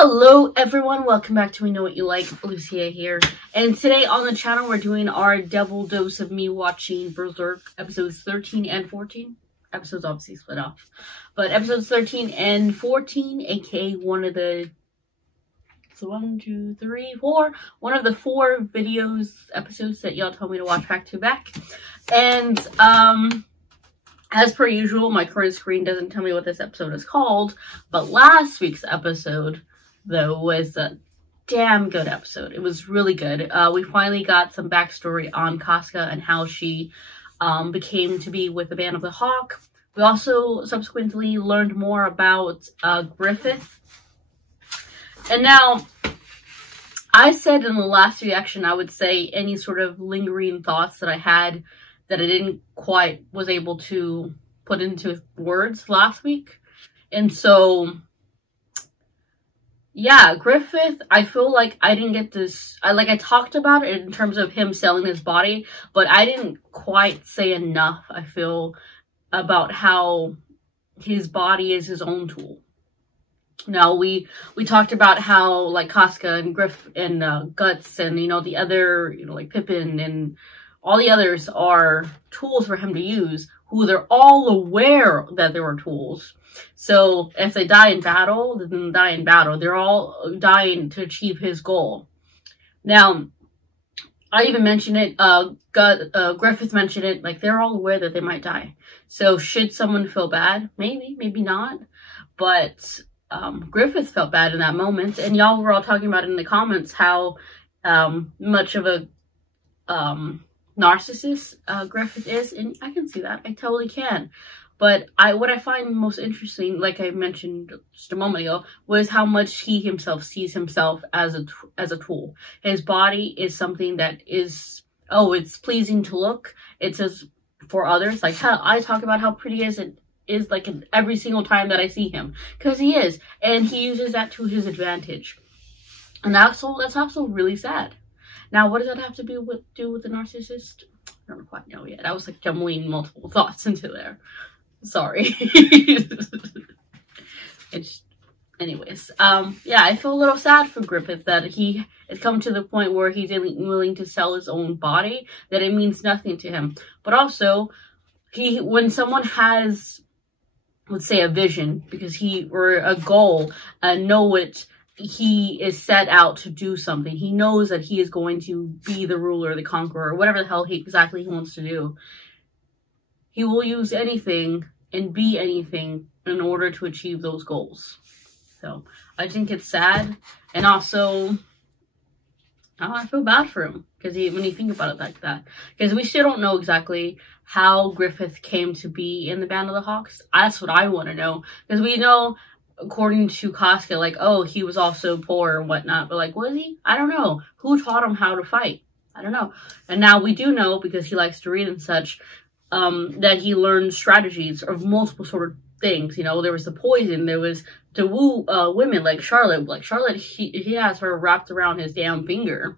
Hello everyone, welcome back to We Know What You Like, Lucia here. And today on the channel we're doing our double dose of me watching Berserk episodes 13 and 14. Episodes obviously split off. But episodes 13 and 14, aka one of the one of the four episodes that y'all told me to watch back to back. And as per usual, my current screen doesn't tell me what this episode is called, but last week's episode, though, was a damn good episode. It was really good. We finally got some backstory on Casca and how she became to be with the Band of the Hawk. We also subsequently learned more about Griffith. And now, I said in the last reaction, I would say any sort of lingering thoughts that I had that I didn't quite was able to put into words last week. And so, yeah, Griffith, I feel like I didn't get this, I talked about it in terms of him selling his body, but I didn't quite say enough, I feel, about how his body is his own tool. Now, we talked about how, like, Casca and Griff and Guts and, you know, the other, you know, like Pippin and all the others are tools for him to use, who they're all aware that there are tools. So if they die in battle, then they die in battle. They're all dying to achieve his goal. Now, I even mentioned it, Griffith mentioned it, like, they're all aware that they might die. So should someone feel bad? Maybe, maybe not. But Griffith felt bad in that moment. And y'all were all talking about in the comments how much of a narcissist Griffith is, and I can see that. I totally can. But what I find most interesting, like I mentioned just a moment ago, was how much he himself sees himself as a tool. His body is something that is, oh, it's pleasing to look. It's as for others, like how I talk about how pretty it is like every single time that I see him, because he is, and he uses that to his advantage, and that's also really sad. Now, what does that have to do with the narcissist? I don't quite know yet. I was like jumbling multiple thoughts into there. Sorry. Anyways, yeah, I feel a little sad for Griffith that he has come to the point where he's willing to sell his own body, that it means nothing to him. But also, when someone has, let's say, a vision, or a goal, he is set out to do something. He knows that he is going to be the ruler, the conqueror, whatever the hell he wants to do. He will use anything and be anything in order to achieve those goals. So I think it's sad, and also I feel bad for him because when you think about it like that, because we still don't know exactly how Griffith came to be in the Band of the Hawks. That's what I want to know, because we know, according to Casca, like, oh, he was also poor and whatnot, but like, was he? I don't know. Who taught him how to fight? I don't know. And now we do know, because he likes to read and such, that he learned strategies of multiple sort of things. You know, there was the poison, there was to woo women like Charlotte. Like Charlotte, he has her wrapped around his damn finger.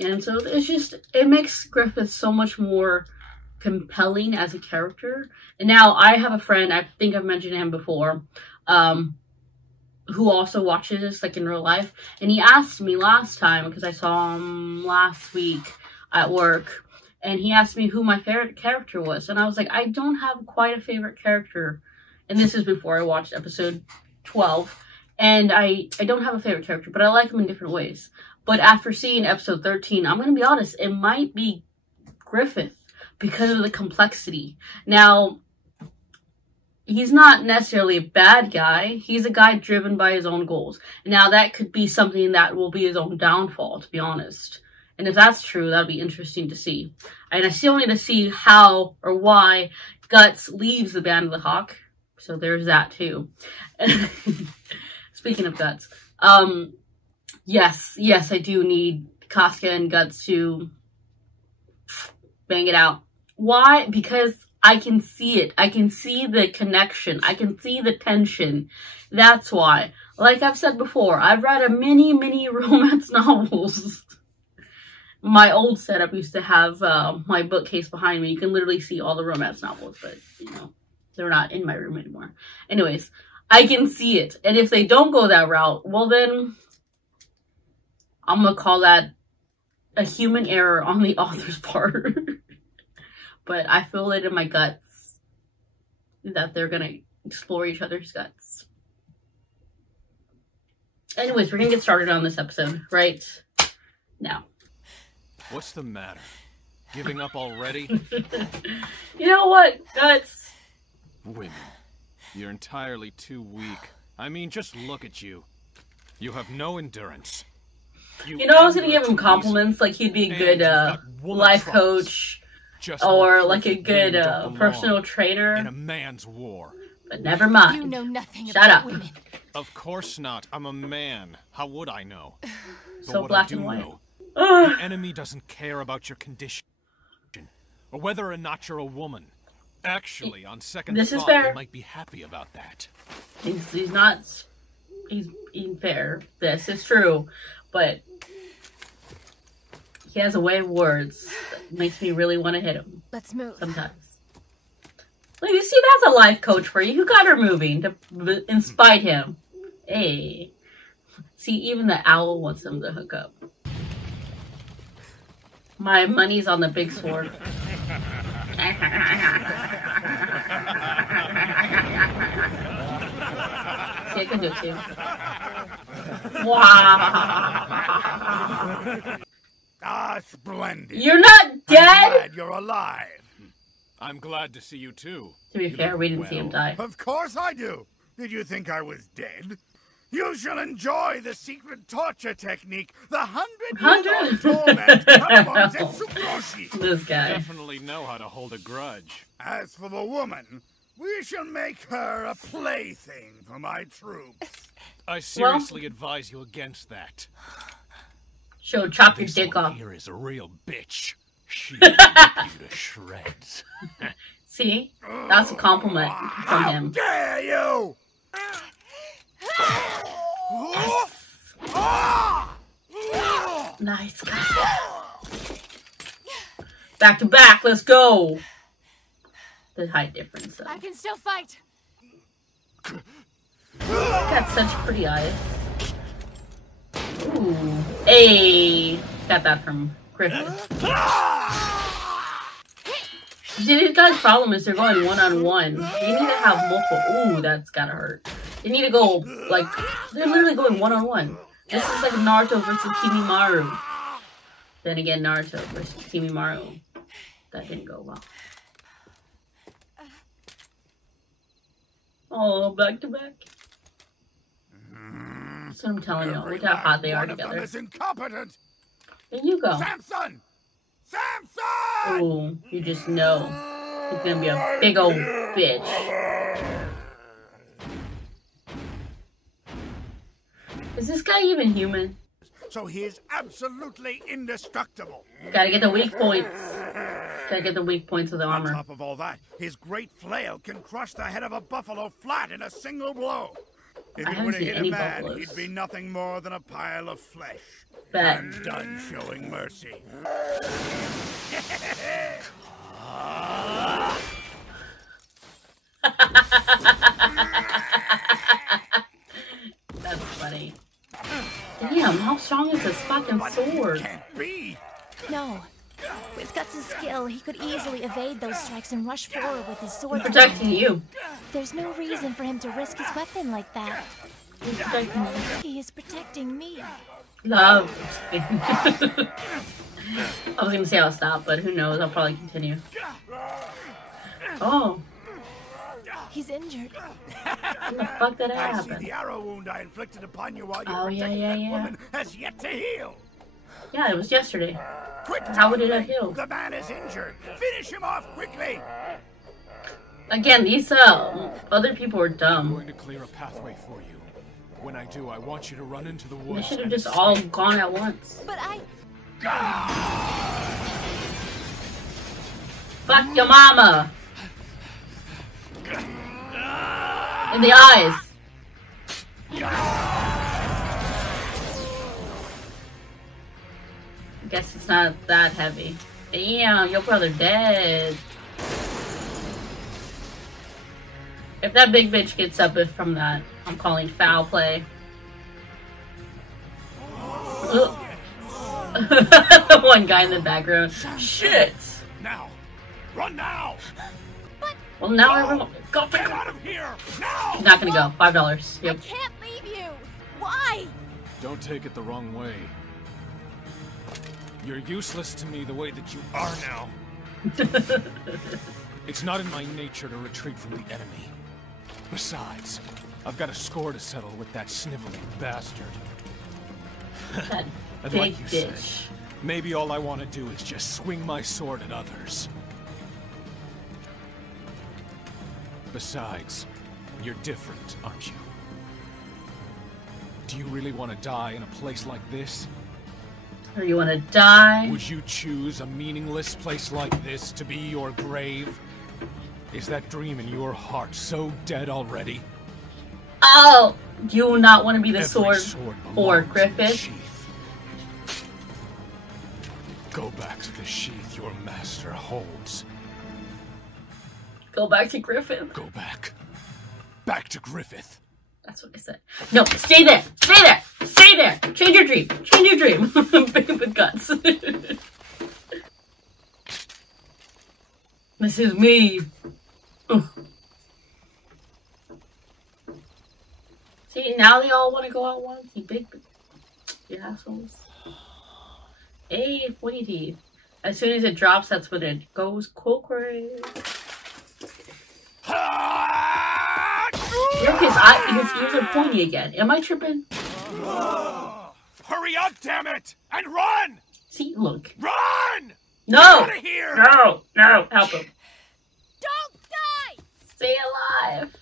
And so it makes Griffith so much more compelling as a character. And now I have a friend, I think I've mentioned him before, who also watches this, like, in real life, and he asked me last time, because I saw him last week at work, and he asked me who my favorite character was, and I was like, I don't have quite a favorite character, and this is before I watched episode 12, and I don't have a favorite character, but I like him in different ways. But after seeing episode 13, I'm gonna be honest, it might be Griffith, because of the complexity. Now, he's not necessarily a bad guy. He's a guy driven by his own goals. Now, that could be something that will be his own downfall, to be honest. And if that's true, that'd be interesting to see. And I still need to see how or why Guts leaves the Band of the Hawk. So there's that too. Speaking of Guts, yes, I do need Casca and Guts to bang it out. Why? Because I can see it. I can see the connection. I can see the tension. That's why. Like I've said before, I've read many romance novels. My old setup used to have my bookcase behind me. You can literally see all the romance novels, but, you know, they're not in my room anymore. Anyways, I can see it. And if they don't go that route, well then, I'm gonna call that a human error on the author's part. But I feel it in my guts that they're gonna explore each other's guts. Anyways, we're gonna get started on this episode right now. What's the matter? Giving up already? You know what, Guts? Women, you're entirely too weak. I mean, just look at you. You have no endurance. You know, I was gonna give him compliments, like he'd be a good life coach, or like a good personal trainer. In a man's war. But never mind. You know nothing Shut about up. women. Of course not. I'm a man. How would I know? So what black I do and white. know, the enemy doesn't care about your condition, or whether or not you're a woman. Actually, on second This is thought, fair. they might be happy about that. He's not. He's being fair. This is true, but he has a way of words that makes me really want to hit him Let's move. sometimes. Well, you see, that's a life coach for you. Who got her moving to inspire him? Hey, see, even the owl wants them to hook up. My money's on the big sword. See, I can do it too. Wow. Ah, splendid. You're not I'm dead? glad you're alive. I'm glad to see you too. To be fair, we didn't see him die. Of course I do. Did you think I was dead? You shall enjoy the secret torture technique, the 100-year-long torment of Monzetsukoshi. This guy. Definitely know how to hold a grudge. As for the woman, we shall make her a plaything for my troops. I seriously advise you against that. She'll chop your This dick one off. here is a real bitch. She'll rip you to shreds. See? That's a compliment from How him. dare you! Nice guy. Back to back, let's go. The height difference though. I can still fight. Got such pretty eyes. Ooh. Hey. Got that from Griffin. See, these guys' problem is they're going one-on-one. They need to have multiple. Ooh, that's gotta hurt. They need to go, like, they're literally going one-on-one. This is like Naruto versus Kimimaru. Then again, Naruto versus Kimimaru. That didn't go well. Oh, back to back. That's what I'm telling you. Look how hot they are One of them together. is incompetent. There you go. Samson! Samson! Ooh, you just know he's gonna be a big old bitch. Is this guy even human? So he is absolutely indestructible. Gotta get the weak points. Gotta get the weak points of the On armor. top of all that, his great flail can crush the head of a buffalo flat in a single blow. If I he haven't were to seen hit any a man, buffaloes. he'd be nothing more than a pile of flesh. Bet. I'm done showing mercy. That's funny. Damn, how strong is this fucking sword? Can't be. No. With Guts' skill, he could easily evade those strikes and rush forward with his sword. He's protecting you. There's no reason for him to risk his weapon like that. He's protecting you. He is protecting me. Love. I was gonna say I'll stop, but who knows? I'll probably continue. Oh, He's injured. when the fuck did that I see happen? the arrow wound I inflicted upon you while you Oh, were yeah, protecting yeah, that yeah. woman has yet to heal. Yeah, it was yesterday. Quit How would it have talking. healed? The man is injured. Finish him off quickly. Again, these other people are I'm dumb. going to clear a pathway for you. When I do, I want you to run into the They woods. should have and just escape. all gone at once. But I... Fuck your mama! In the eyes! I guess it's not that heavy. Damn, your brother dead. If that big bitch gets up from that, I'm calling foul play. One guy in the background. Shit! Now! Run now! Well, now everyone go Get out of here! Now! He's not gonna go. $5. Yep. I can't leave you. Why? Don't take it the wrong way. You're useless to me the way that you are now. It's not in my nature to retreat from the enemy. Besides, I've got a score to settle with that sniveling bastard. That And big like you said, bitch. maybe all I want to do is just swing my sword at others. Besides, you're different, aren't you? Do you really want to die in a place like this? Or you want to die? Would you choose a meaningless place like this to be your grave? Is that dream in your heart so dead already? Oh! You will not want to be the Every sword or belongs in the Griffith. sheath. Go back to the sheath your master holds. Go back to Griffith. Go back. Back to Griffith. That's what I said. No, stay there. Stay there. Stay there. Change your dream. Change your dream. Big with guts. This is me. Ugh. See, now they all want to go out once. You big, you assholes. Hey, pointy teeth. As soon as it drops, that's when it goes quick. His ears are pointy again. Am I tripping? Hurry up, damn it! And run! See, look. Run! No! Get out of here! No! No! Help him. Don't die! Stay alive.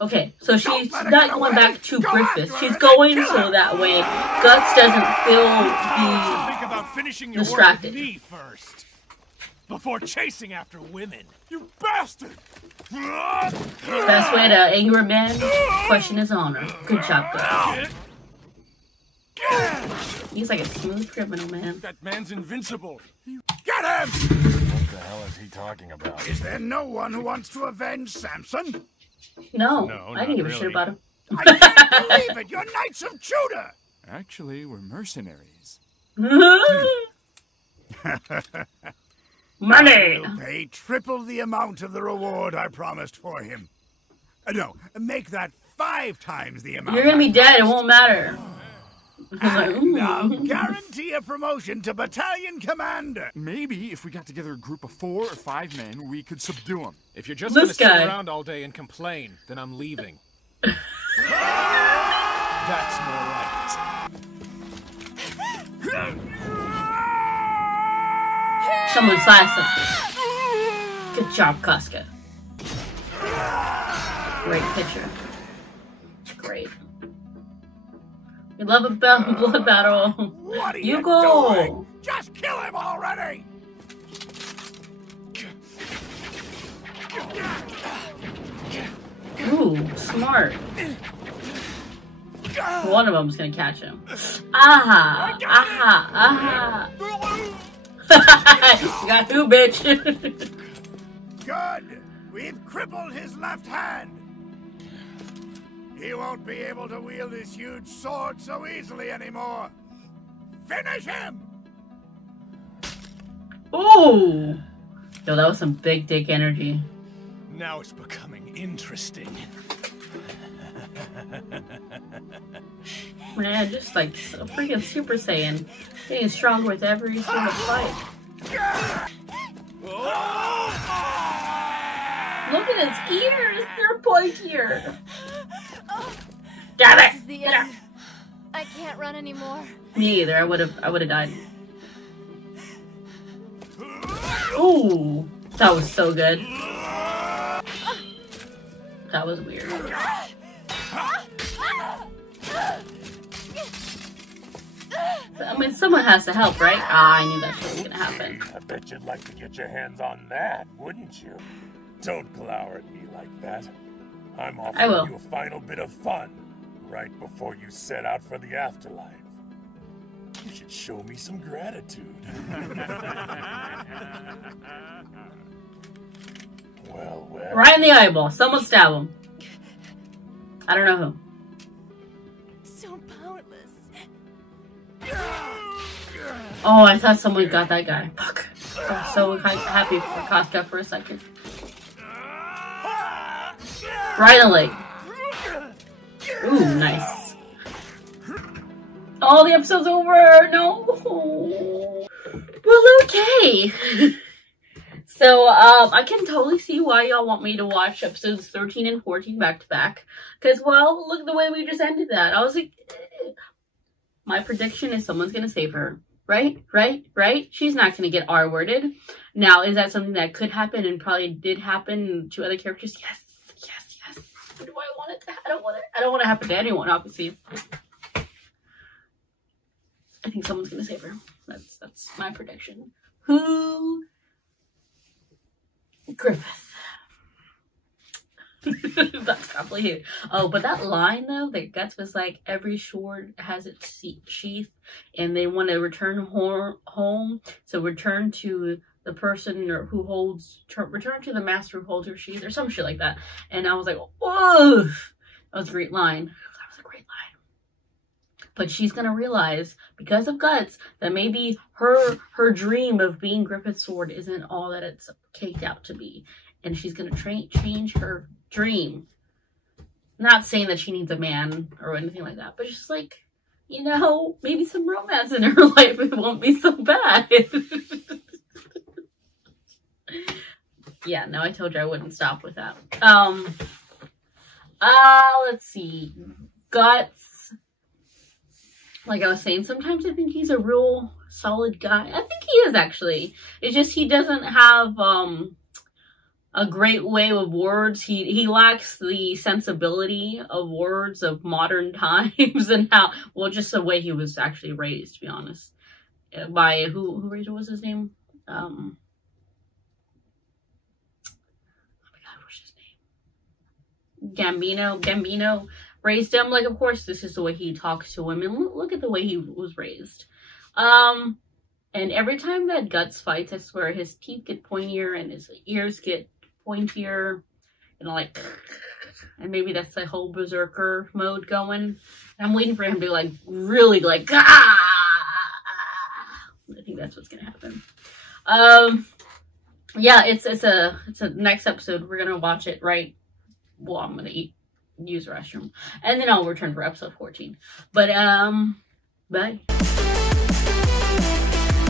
Okay, so she's let her not get going away. back to Go Griffith. after She's her. going Kill so her. that way Guts doesn't feel Think about finishing your distracted. work with me first. Before chasing after women. You bastard! the best way to anger a man, question his honor. Good job, Guts. He's like a smooth criminal, man. That man's invincible. Get him! What the hell is he talking about? Is there no one who wants to avenge Samson? No, No, I didn't give a not shit about him. I can't believe it! You're Knights of Judah! Actually, we're mercenaries. Money! I'll pay triple the amount of the reward I promised for him. No, make that 5 times the amount. You're gonna be dead, it won't matter. Now guarantee a promotion to battalion commander. Maybe if we got together a group of 4 or 5 men, we could subdue him. If you're just This gonna guy. sit around all day and complain, then I'm leaving. That's more like it. Someone sliced him. Good job, Casca. Great picture. Great. We love a blood battle. What are You you go. doing? Just kill him already! Ooh, smart. One of them's gonna catch him. Aha! Aha! Aha! You got who, bitch? Good! We've crippled his left hand! He won't be able to wield his huge sword so easily anymore! Finish him! Ooh! Yo, that was some big dick energy. Now it's becoming interesting. Man, just like a freaking Super Saiyan. Getting stronger with every single fight. Look at his ears! They're pointier! Damn This is it! the Get out. end. I can't run anymore. Me either. I would have died. Ooh, that was so good. That was weird. I mean, someone has to help, right? Ah, I knew that shit was gonna happen. I bet you'd like to get your hands on that, wouldn't you? Don't glower at me like that. I'm I offering will. you a final bit of fun right before you set out for the afterlife. You should show me some gratitude. Well, well. Right in the eyeball. Someone stab him. I don't know who. So powerless. Oh, I thought someone got that guy. Fuck. I was so happy for Kafka for a second. Right in the leg. Ooh, nice. Oh, the episode's over. No. Well, okay. So, I can totally see why y'all want me to watch episodes 13 and 14 back to back. Because, well, look at the way we just ended that. I was like, my prediction is someone's going to save her. Right? She's not going to get R-worded. Now, is that something that could happen and probably did happen to other characters? Yes. But do I want it to? I don't want it. I don't want it to happen to anyone, obviously. I think someone's going to save her. That's my prediction. Who? Griffith. That's complicated. Oh, but that line though, that Guts was like, every sword has its sheath, and they want to return home. So return to the person who holds, return to the master who holds her sheath, or some shit like that. And I was like, whoa, that was a great line. That was a great line. But she's gonna realize, because of Guts, that maybe her dream of being Griffith's sword isn't all that it's caked out to be. And she's gonna change her dream. Not saying that she needs a man or anything like that, but just like, you know, maybe some romance in her life, it won't be so bad. Yeah, no, I told you I wouldn't stop with that. Let's see. Guts. Like I was saying, sometimes I think he's a real solid guy. I think he is, actually. It's just he doesn't have a great way of words. He lacks the sensibility of words of modern times and how, well, just the way he was actually raised, to be honest. By who raised him? What was his name? Oh my god, what's his name? Gambino raised him. Like, of course, this is the way he talks to women. Look at the way he was raised. And every time that Guts fights, I swear his teeth get pointier and his ears get pointier, you know, like, and maybe that's the whole berserker mode going. I'm waiting for him to like really like, ah! I think that's what's gonna happen. Yeah, it's a next episode. We're gonna watch it right. Well, I'm gonna use the restroom, and then I'll return for episode 14. But bye.